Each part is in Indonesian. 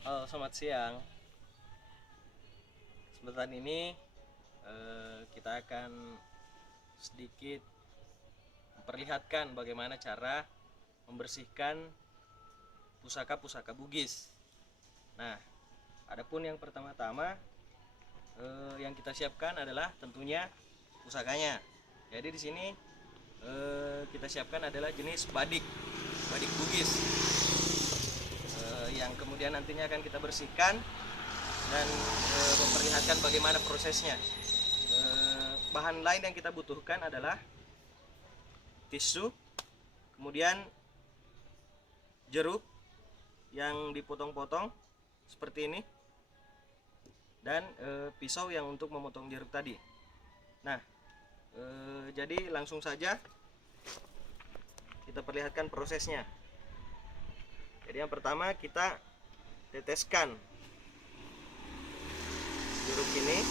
Selamat siang. Sebentar ini kita akan sedikit memperlihatkan bagaimana cara membersihkan pusaka-pusaka Bugis. Nah, adapun yang pertama-tama yang kita siapkan adalah tentunya pusakanya. Jadi di sini kita siapkan adalah jenis badik, badik Bugis, yang kemudian nantinya akan kita bersihkan dan memperlihatkan bagaimana prosesnya. Bahan lain yang kita butuhkan adalah tisu, kemudian jeruk yang dipotong-potong seperti ini, dan pisau yang untuk memotong jeruk tadi. Nah, jadi langsung saja kita perlihatkan prosesnya. Jadi yang pertama kita teteskan jeruk ini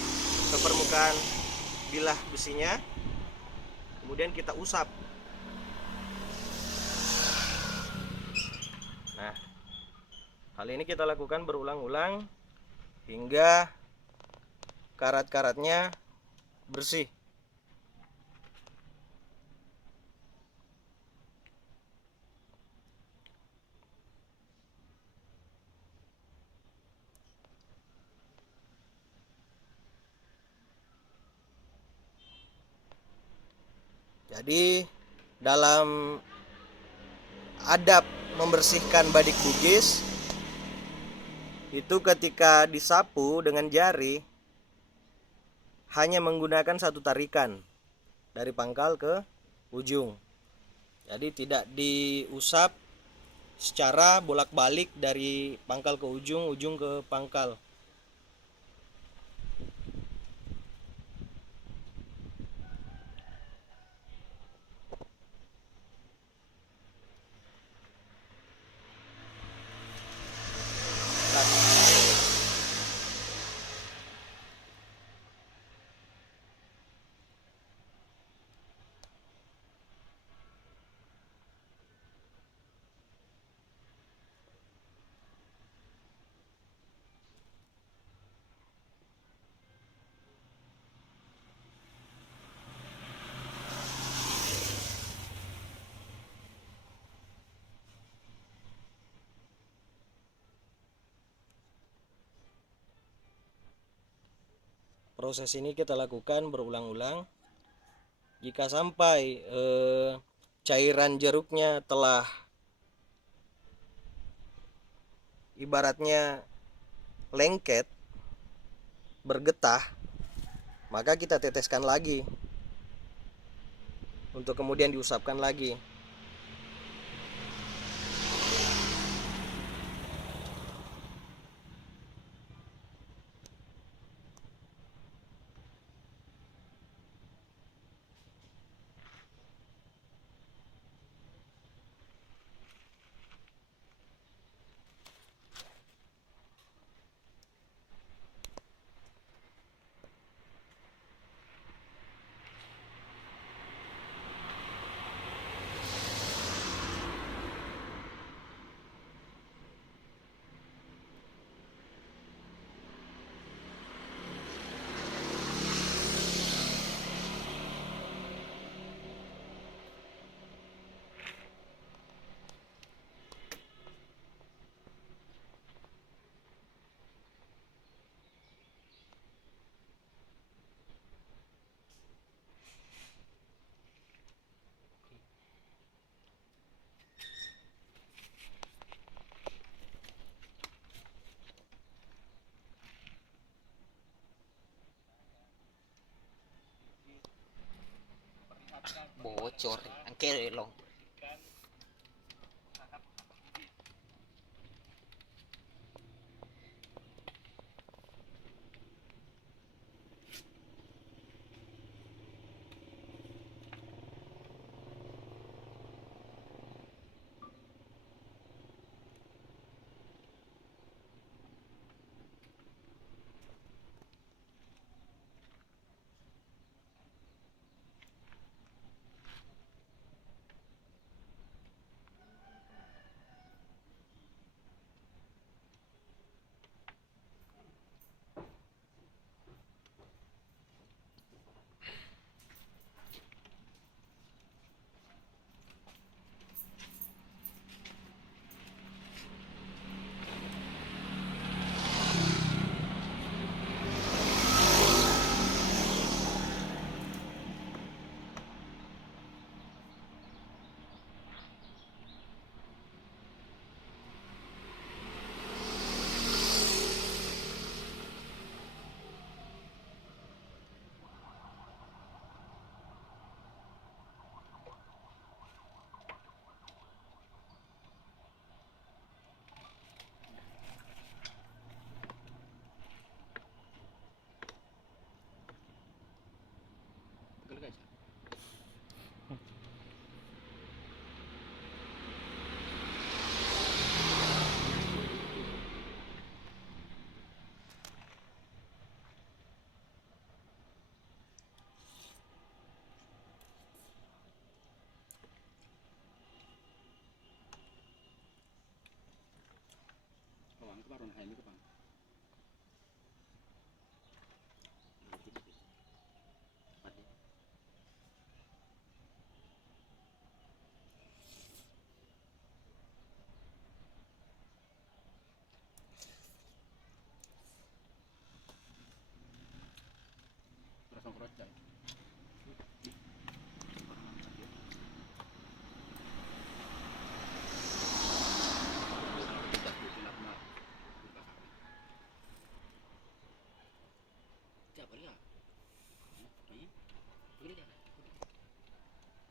ke permukaan bilah besinya, kemudian kita usap. Nah, hal ini kita lakukan berulang-ulang hingga karat-karatnya bersih. Jadi dalam adab membersihkan badik Bugis itu ketika disapu dengan jari hanya menggunakan satu tarikan dari pangkal ke ujung. Jadi tidak diusap secara bolak-balik dari pangkal ke ujung, ujung ke pangkal. Proses ini kita lakukan berulang-ulang. Jika sampai cairan jeruknya telah ibaratnya lengket, bergetah, maka kita teteskan lagi untuk kemudian diusapkan lagi. Bocor angkel long.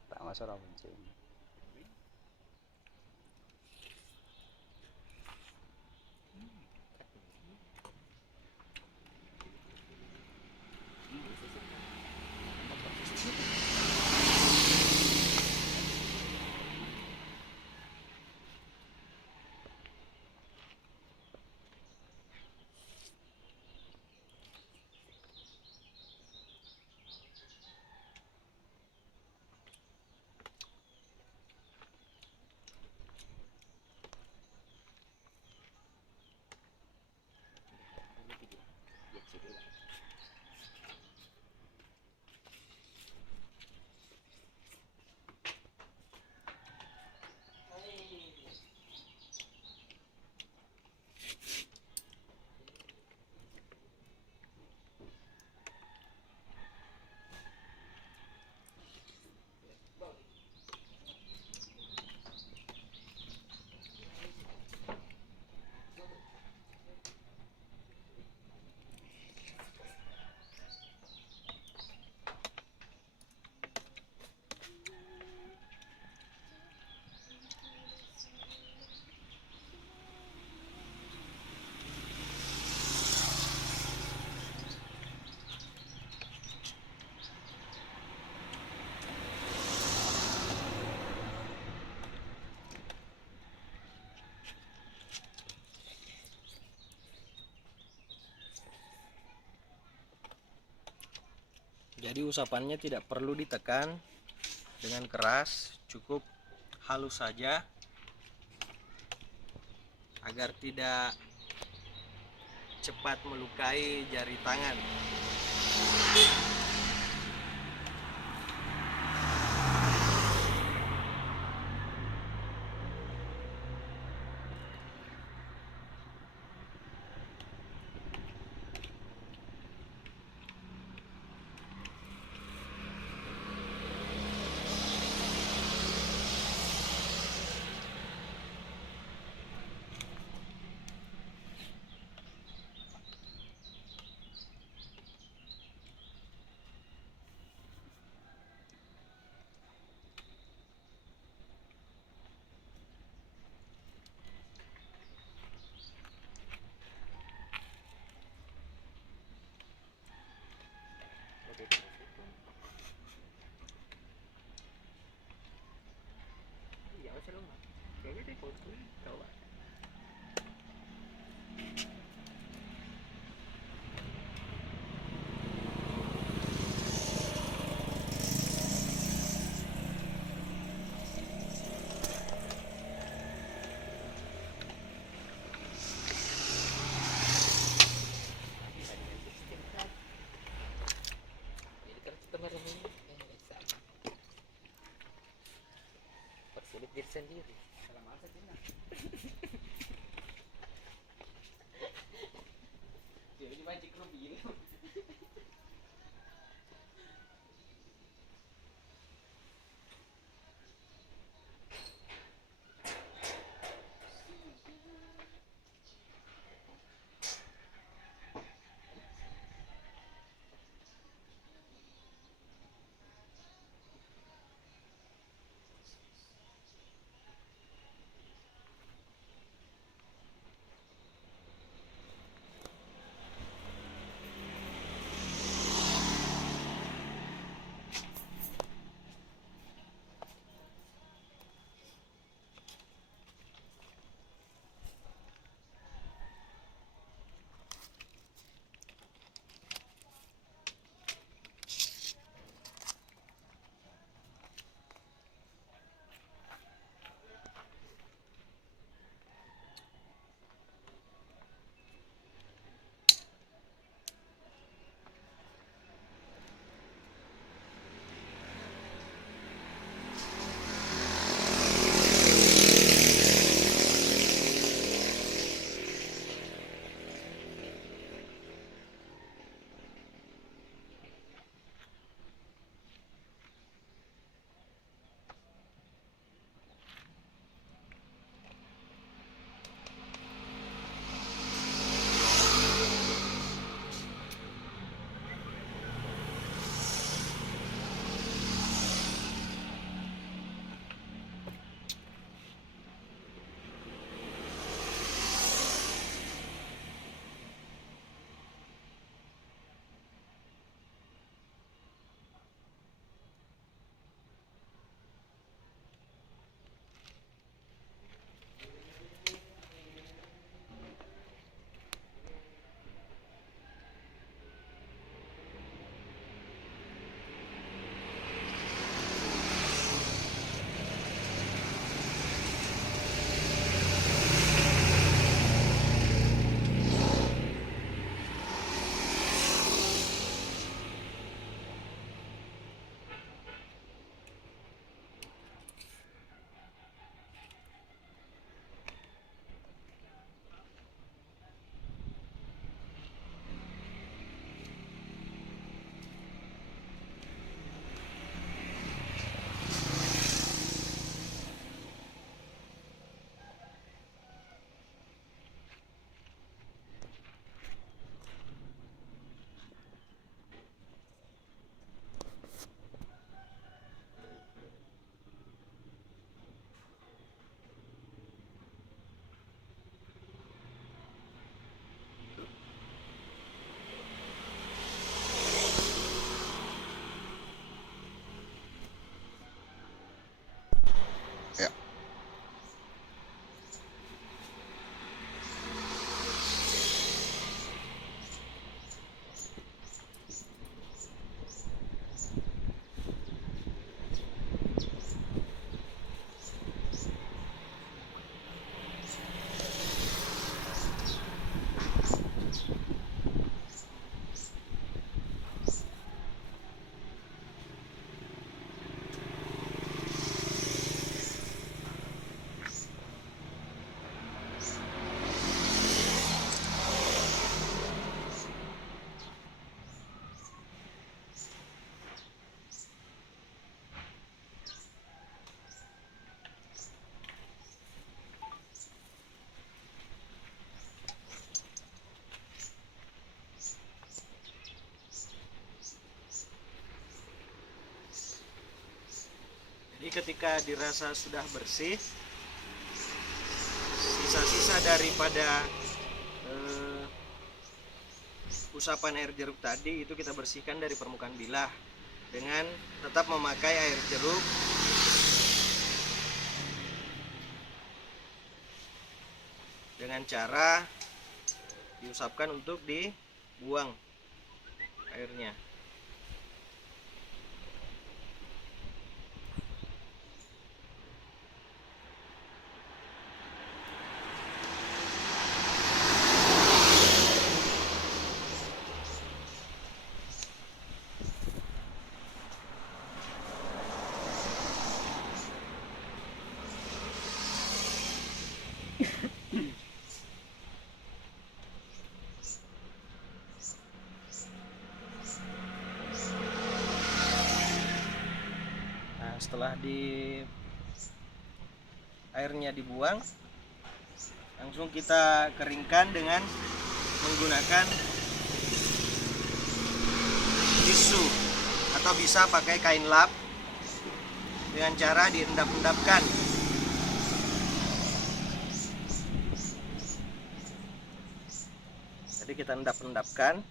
Tak masalah pencing. Jadi usapannya tidak perlu ditekan dengan keras, cukup halus saja agar tidak cepat melukai jari tangan. Persulit diri sendiri. Jadi mancing rubi ini. Jadi ketika dirasa sudah bersih, sisa-sisa daripada usapan air jeruk tadi itu kita bersihkan dari permukaan bilah dengan tetap memakai air jeruk dengan cara diusapkan untuk dibuang airnya. Setelah airnya dibuang, langsung kita keringkan dengan menggunakan tisu atau bisa pakai kain lap dengan cara diendap-endapkan. Jadi kita endap-endapkan.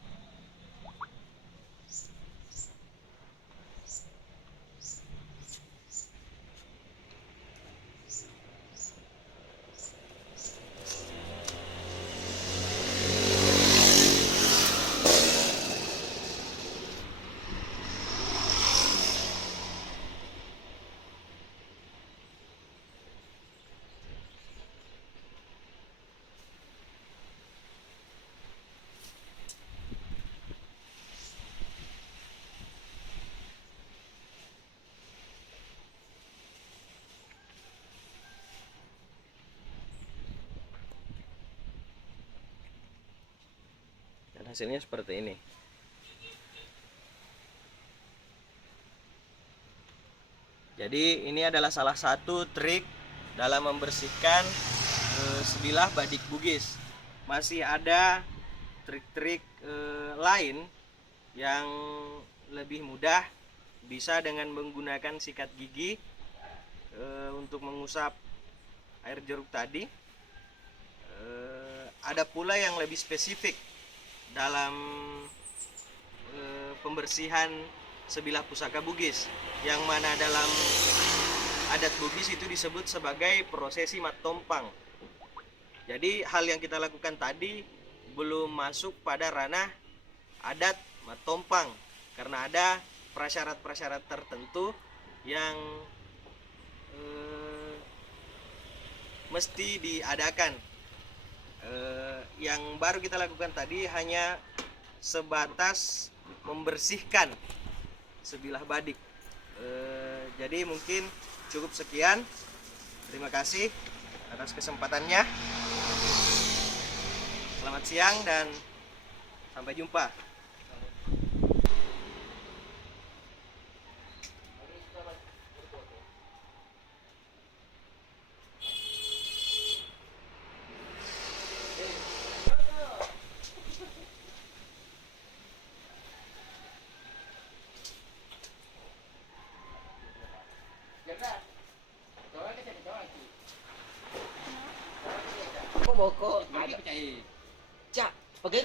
Hasilnya seperti ini. Jadi ini adalah salah satu trik dalam membersihkan sebilah badik Bugis. Masih ada trik-trik lain yang lebih mudah, bisa dengan menggunakan sikat gigi untuk mengusap air jeruk tadi. Ada pula yang lebih spesifik dalam pembersihan sebilah pusaka Bugis, yang mana dalam adat Bugis itu disebut sebagai prosesi matompang. Jadi hal yang kita lakukan tadi belum masuk pada ranah adat matompang, karena ada prasyarat-prasyarat tertentu yang mesti diadakan. Yang baru kita lakukan tadi hanya sebatas membersihkan sebilah badik. Jadi mungkin cukup sekian. Terima kasih atas kesempatannya. Selamat siang dan sampai jumpa. Boko, cak, pakai